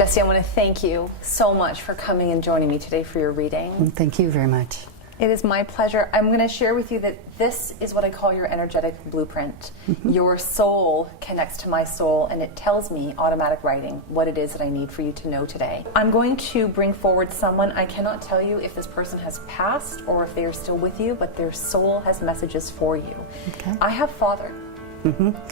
Jessie, I want to thank you so much for coming and joining me today for your reading. Thank you very much. It is my pleasure. I'm going to share with you that this is what I call your energetic blueprint. Your soul connects to my soul, and it tells me, automatic writing, what it is that I need for you to know today. I'm going to bring forward someone. I cannot tell you if this person has passed or if they are still with you, but their soul has messages for you. Okay. I have Father.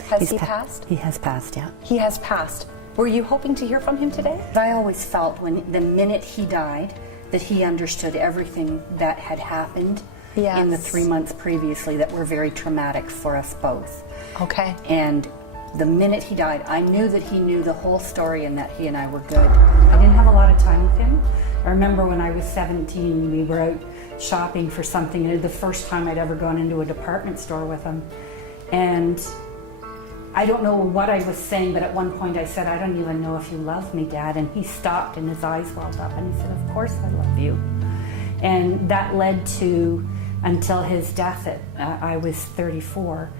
Has he passed? He has passed, yeah. He has passed. Were you hoping to hear from him today? I always felt when the minute he died that he understood everything that had happened in the 3 months previously that were very traumatic for us both. Okay. And the minute he died, I knew that he knew the whole story and that he and I were good. I didn't have a lot of time with him. I remember when I was 17, we were out shopping for something, and it was the first time I'd ever gone into a department store with him. And I don't know what I was saying, but at one point I said, "I don't even know if you love me, Dad." And he stopped and his eyes welled up and he said, "Of course I love you." And that led to, until his death at, I was 34,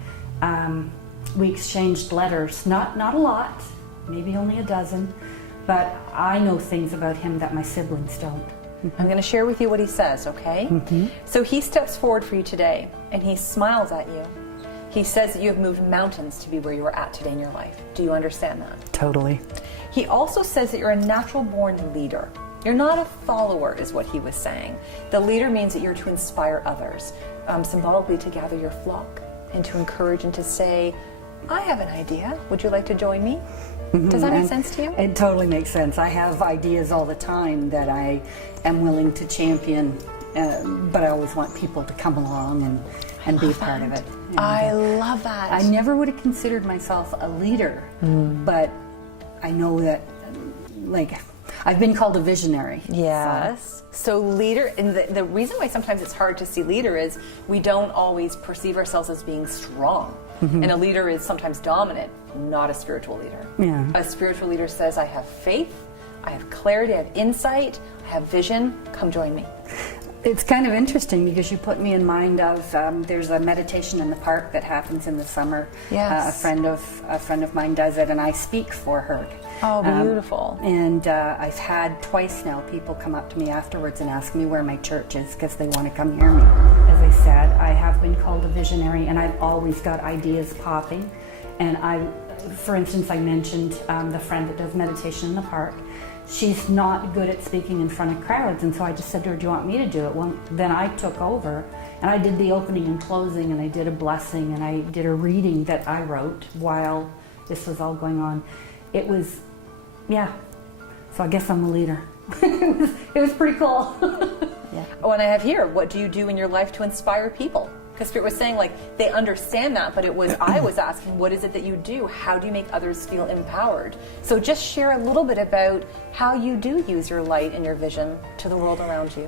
we exchanged letters. Not a lot, maybe only a dozen, but I know things about him that my siblings don't. I'm going to share with you what he says, okay? So he steps forward for you today and he smiles at you. He says that you have moved mountains to be where you are at today in your life. Do you understand that? Totally. He also says that you're a natural-born leader. You're not a follower, is what he was saying. The leader means that you're to inspire others, symbolically to gather your flock, and to encourage and to say, "I have an idea. Would you like to join me?" Does that make sense to you? It totally makes sense. I have ideas all the time that I am willing to champion, but I always want people to come along and be a part of it. And I love that. I never would have considered myself a leader, but I know that, like, I've been called a visionary. Yes. So leader, and the reason why sometimes it's hard to see leader is we don't always perceive ourselves as being strong. And a leader is sometimes dominant, not a spiritual leader. Yeah. A spiritual leader says, "I have faith, I have clarity, I have insight, I have vision, come join me." It's kind of interesting because you put me in mind of there's a meditation in the park that happens in the summer. Yes. A friend of mine does it, and I speak for her. Oh, beautiful. And I've had twice now people come up to me afterwards and ask me where my church is because they want to come hear me. As I said, I have been called a visionary, and I've always got ideas popping. And for instance, I mentioned the friend that does meditation in the park. She's not good at speaking in front of crowds, and so I just said to her, "Do you want me to do it?" Well, then I took over, and I did the opening and closing, and I did a blessing, and I did a reading that I wrote while this was all going on. It was, yeah, so I guess I'm a leader. It was pretty cool. Yeah. Oh, and I have here, what do you do in your life to inspire people? Because Spirit was saying, like, they understand that, but I was asking, what is it that you do? How do you make others feel empowered? So just share a little bit about how you do use your light and your vision to the world around you.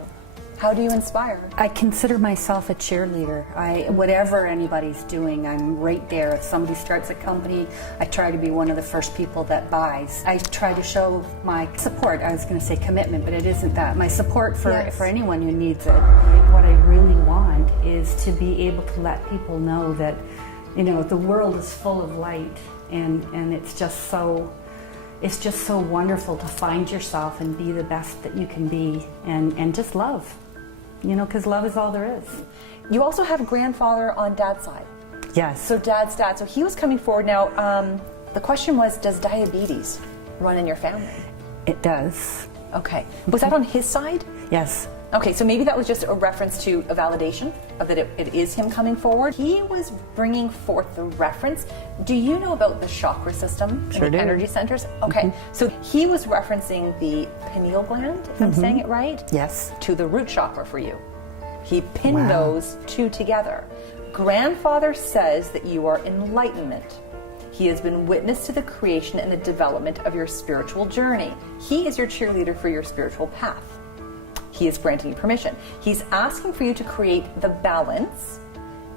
How do you inspire? I consider myself a cheerleader. Whatever anybody's doing, I'm right there. If somebody starts a company, I try to be one of the first people that buys. I try to show my support. I was going to say commitment, but it isn't that. My support for anyone who needs it. What I really want is to be able to let people know that, you know, the world is full of light, and it's just so wonderful to find yourself and be the best that you can be, and just love. You know, because love is all there is. You also have a grandfather on Dad's side. Yes. So Dad's dad. So he was coming forward. Now, the question was, does diabetes run in your family? It does. Okay. Was that on his side? Yes. Okay, so maybe that was just a reference to a validation of that it is him coming forward. He was bringing forth the reference. Do you know about the chakra system? Sure and the do. energy centers? Okay, so he was referencing the pineal gland, if I'm saying it right? Yes. To the root chakra for you. He pinned those two together. Grandfather says that you are enlightenment. He has been witness to the creation and the development of your spiritual journey. He is your cheerleader for your spiritual path. He is granting you permission. He's asking for you to create the balance.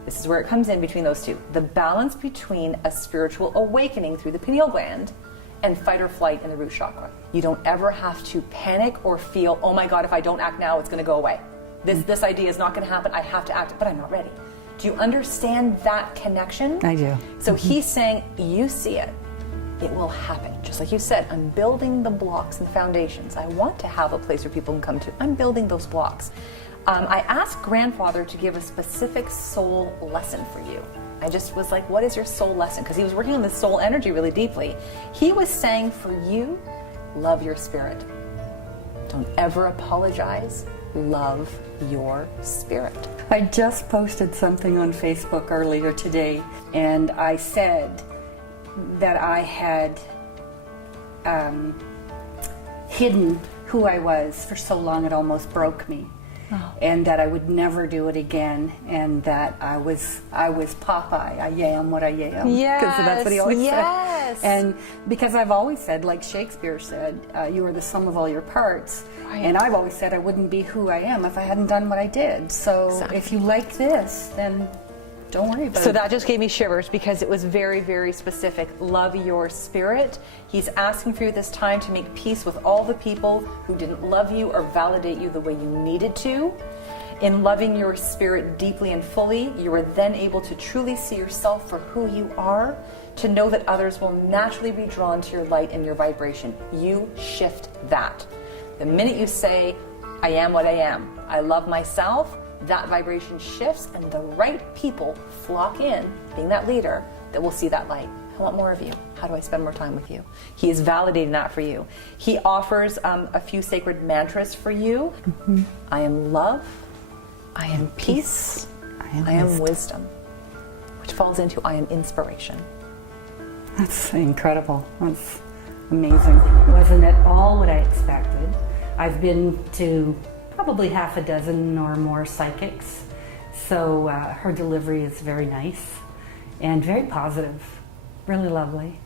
This is where it comes in between those two. The balance between a spiritual awakening through the pineal gland and fight or flight in the root chakra. You don't ever have to panic or feel, oh my God, if I don't act now, it's going to go away. This idea is not going to happen. I have to act, but I'm not ready. Do you understand that connection? I do. So he's saying, you see it. it will happen. Just like you said, I'm building the blocks and foundations. I want to have a place where people can come to. I'm building those blocks. I asked Grandfather to give a specific soul lesson for you. I just was like, what is your soul lesson? Because he was working on the soul energy really deeply. He was saying for you, love your spirit. Don't ever apologize. Love your spirit. I just posted something on Facebook earlier today, and I said that I had hidden who I was for so long it almost broke me. And that I would never do it again, and that I was Popeye. I am what I am. Yes, because that's what he always yes. said. And because I've always said, like Shakespeare said, you are the sum of all your parts. Right. And I've always said I wouldn't be who I am if I hadn't done what I did. So exactly. If you like this, then don't worry about it. So that just gave me shivers because it was very, very specific. Love your spirit. He's asking for you this time to make peace with all the people who didn't love you or validate you the way you needed to. In loving your spirit deeply and fully, you are then able to truly see yourself for who you are, to know that others will naturally be drawn to your light and your vibration. You shift that. The minute you say, I am what I am, I love myself, that vibration shifts and the right people flock in, being that leader, that will see that light. I want more of you. How do I spend more time with you? He is validating that for you. He offers a few sacred mantras for you. Mm-hmm. I am love. I am peace. I am wisdom. Which falls into I am inspiration. That's incredible. That's amazing. Wasn't at all what I expected. I've been to probably half a dozen or more psychics. So her delivery is very nice and very positive. Really lovely.